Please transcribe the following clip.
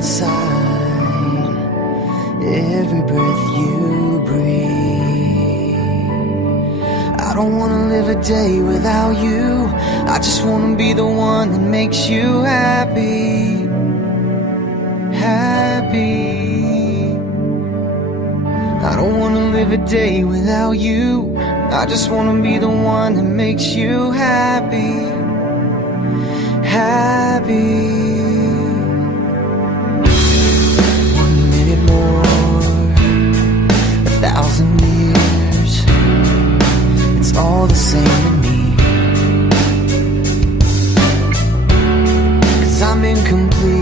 inside every breath you breathe. I don't wanna live a day without you. I just wanna be the one that makes you happy. Happy. I don't wanna live a day without you. I just wanna be the one that makes you happy. Happy. 1 minute more, 1,000 years, it's all the same to me. 'Cause I'm incomplete